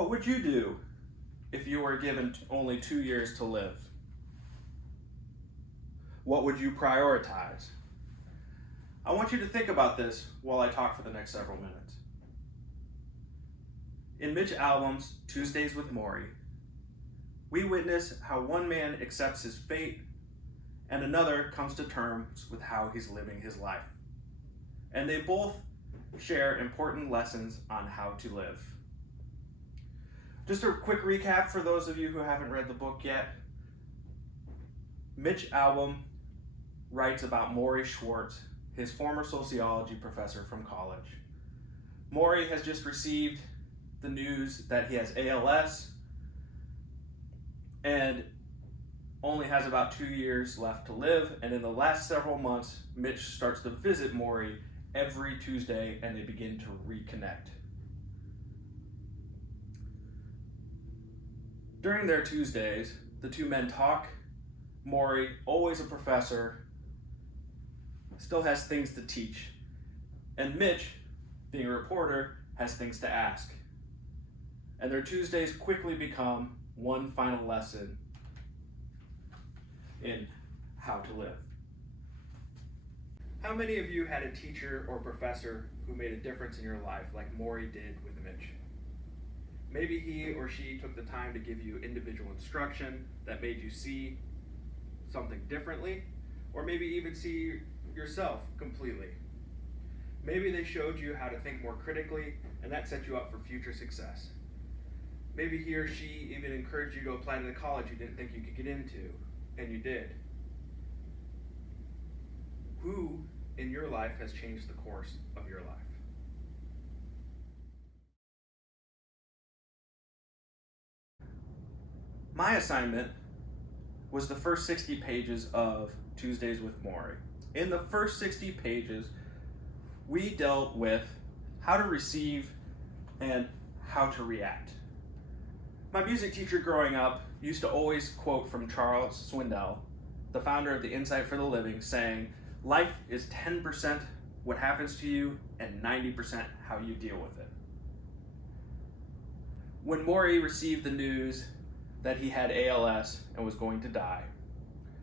What would you do if you were given only 2 years to live? What would you prioritize? I want you to think about this while I talk for the next several minutes. In Mitch Albom's Tuesdays with Maury, we witness how one man accepts his fate and another comes to terms with how he's living his life. And they both share important lessons on how to live. Just a quick recap for those of you who haven't read the book yet. Mitch Albom writes about Maury Schwartz, his former sociology professor from college. Maury has just received the news that he has ALS and only has about 2 years left to live. And in the last several months, Mitch starts to visit Maury every Tuesday and they begin to reconnect. During their Tuesdays, the two men talk. Maury, always a professor, still has things to teach. And Mitch, being a reporter, has things to ask. And their Tuesdays quickly become one final lesson in how to live. How many of you had a teacher or professor who made a difference in your life like Maury did with Mitch? Maybe he or she took the time to give you individual instruction that made you see something differently, or maybe even see yourself completely. Maybe they showed you how to think more critically, and that set you up for future success. Maybe he or she even encouraged you to apply to the college you didn't think you could get into, and you did. Who in your life has changed the course of your life? My assignment was the first 60 pages of Tuesdays with Maury. In the first 60 pages, we dealt with how to receive and how to react. My music teacher growing up used to always quote from Charles Swindoll, the founder of the Insight for the Living, saying, "Life is 10% what happens to you and 90% how you deal with it." When Maury received the news that he had ALS and was going to die,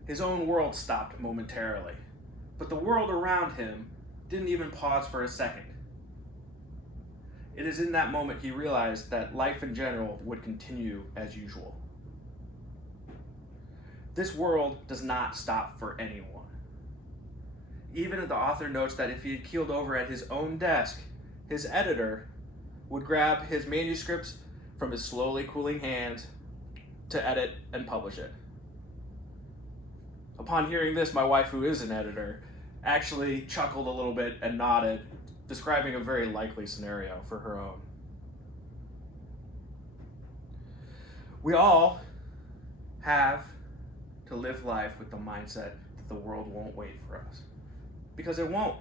his own world stopped momentarily, but the world around him didn't even pause for a second. It is in that moment he realized that life in general would continue as usual. This world does not stop for anyone. Even the author notes that if he had keeled over at his own desk, his editor would grab his manuscripts from his slowly cooling hands to edit and publish it. Upon hearing this, my wife, who is an editor, actually chuckled a little bit and nodded, describing a very likely scenario for her own. We all have to live life with the mindset that the world won't wait for us, because it won't.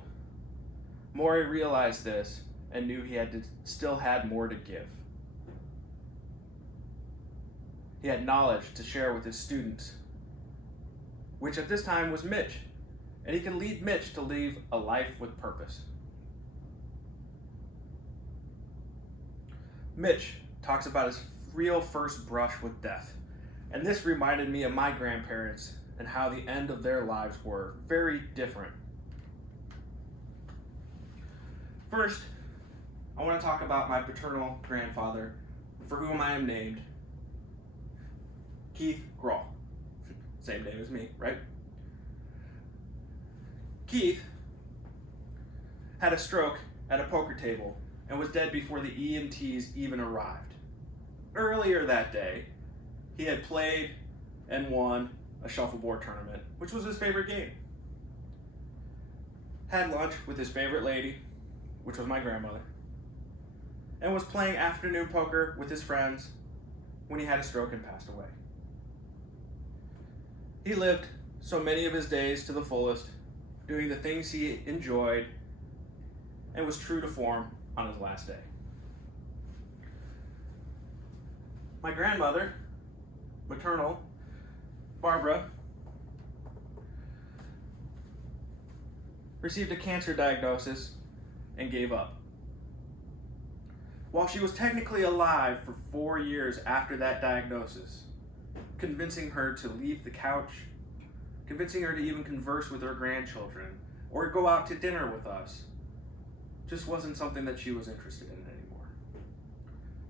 Maury realized this and knew he still had more to give. He had knowledge to share with his students, which at this time was Mitch, and he can lead Mitch to live a life with purpose. Mitch talks about his real first brush with death, and this reminded me of my grandparents and how the end of their lives were very different. First, I want to talk about my paternal grandfather, for whom I am named Keith Grohl. Same name as me, right? Keith had a stroke at a poker table and was dead before the EMTs even arrived. Earlier that day, he had played and won a shuffleboard tournament, which was his favorite game. Had lunch with his favorite lady, which was my grandmother, and was playing afternoon poker with his friends when he had a stroke and passed away. He lived so many of his days to the fullest, doing the things he enjoyed, and was true to form on his last day. My grandmother, maternal, Barbara, received a cancer diagnosis and gave up. while she was technically alive for 4 years after that diagnosis, convincing her to leave the couch, convincing her to even converse with her grandchildren, or go out to dinner with us, just wasn't something that she was interested in anymore.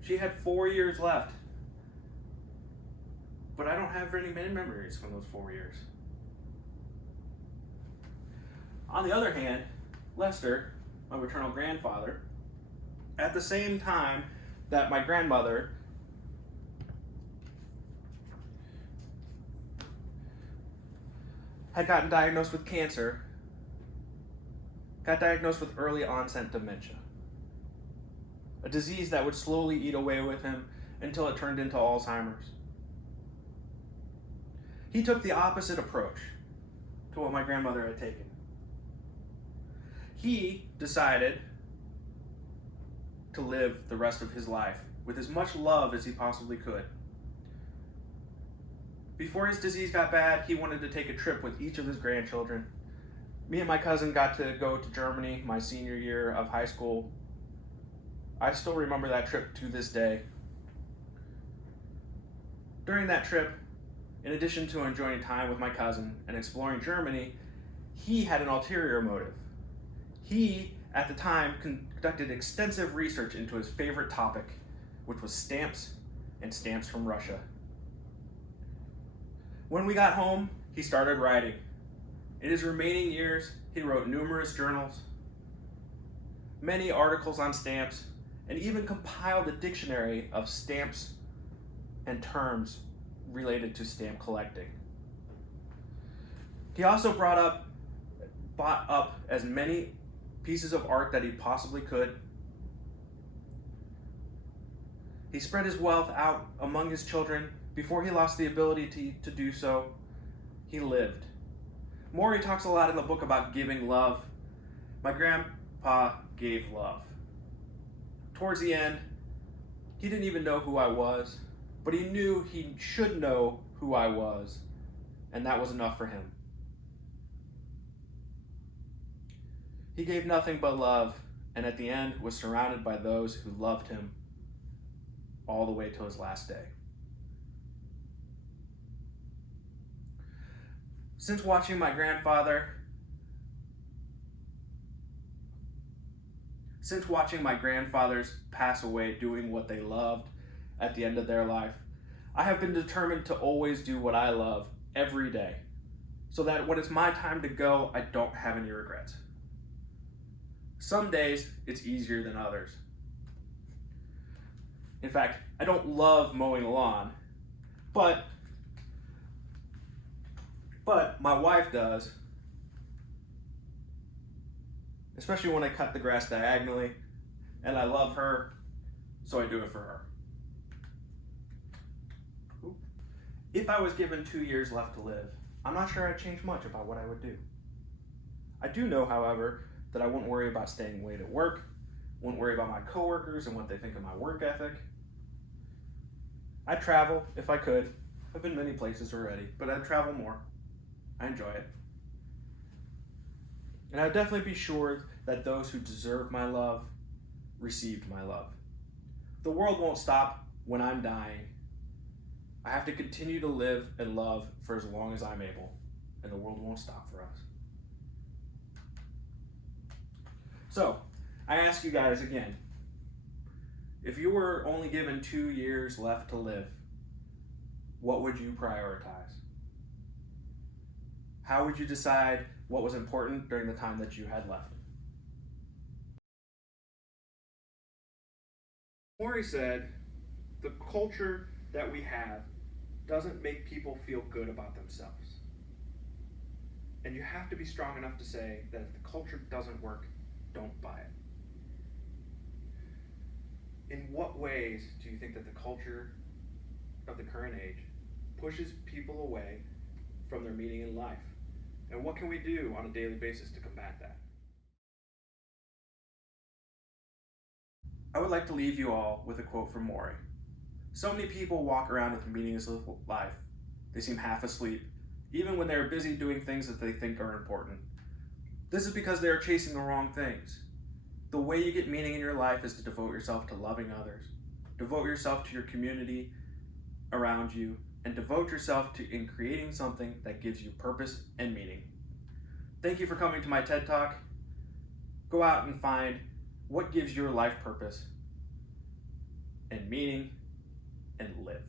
She had 4 years left, but I don't have very many memories from those 4 years. On the other hand, Lester, my maternal grandfather, at the same time that my grandmother had gotten diagnosed with cancer, got diagnosed with early onset dementia, a disease that would slowly eat away with him until it turned into Alzheimer's. He took the opposite approach to what my grandmother had taken. He decided to live the rest of his life with as much love as he possibly could. Before his disease got bad, he wanted to take a trip with each of his grandchildren. Me and my cousin got to go to Germany my senior year of high school. I still remember that trip to this day. During that trip, in addition to enjoying time with my cousin and exploring Germany, he had an ulterior motive. He, at the time, conducted extensive research into his favorite topic, which was stamps and stamps from Russia. When we got home, he started writing. In his remaining years, he wrote numerous journals, many articles on stamps, and even compiled a dictionary of stamps and terms related to stamp collecting. He also bought up as many pieces of art that he possibly could. He spread his wealth out among his children. Before he lost the ability to do so, he lived. Maury talks a lot in the book about giving love. My grandpa gave love. Towards the end, he didn't even know who I was, but he knew he should know who I was, and that was enough for him. He gave nothing but love, and at the end was surrounded by those who loved him all the way till his last day. Since watching my grandfathers pass away doing what they loved at the end of their life, I have been determined to always do what I love every day, so that when it's my time to go, I don't have any regrets. Some days, it's easier than others. In fact, I don't love mowing the lawn, but my wife does, especially when I cut the grass diagonally, and I love her, so I do it for her. If I was given 2 years left to live, I'm not sure I'd change much about what I would do. I do know, however, that I wouldn't worry about staying late at work, wouldn't worry about my coworkers and what they think of my work ethic. I'd travel if I could. I've been many places already, but I'd travel more. I enjoy it. And I'd definitely be sure that those who deserve my love received my love. The world won't stop when I'm dying. I have to continue to live and love for as long as I'm able, and the world won't stop for us. So, I ask you guys again, if you were only given 2 years left to live, what would you prioritize? How would you decide what was important during the time that you had left? Maury said, the culture that we have doesn't make people feel good about themselves. And you have to be strong enough to say that if the culture doesn't work, don't buy it. In what ways do you think that the culture of the current age pushes people away from their meaning in life? And what can we do on a daily basis to combat that? I would like to leave you all with a quote from Maury. So many people walk around with a meaningless life. They seem half asleep, even when they are busy doing things that they think are important. This is because they are chasing the wrong things. The way you get meaning in your life is to devote yourself to loving others, devote yourself to your community around you, and devote yourself to in creating something that gives you purpose and meaning. Thank you for coming to my TED Talk. Go out and find what gives your life purpose and meaning and live.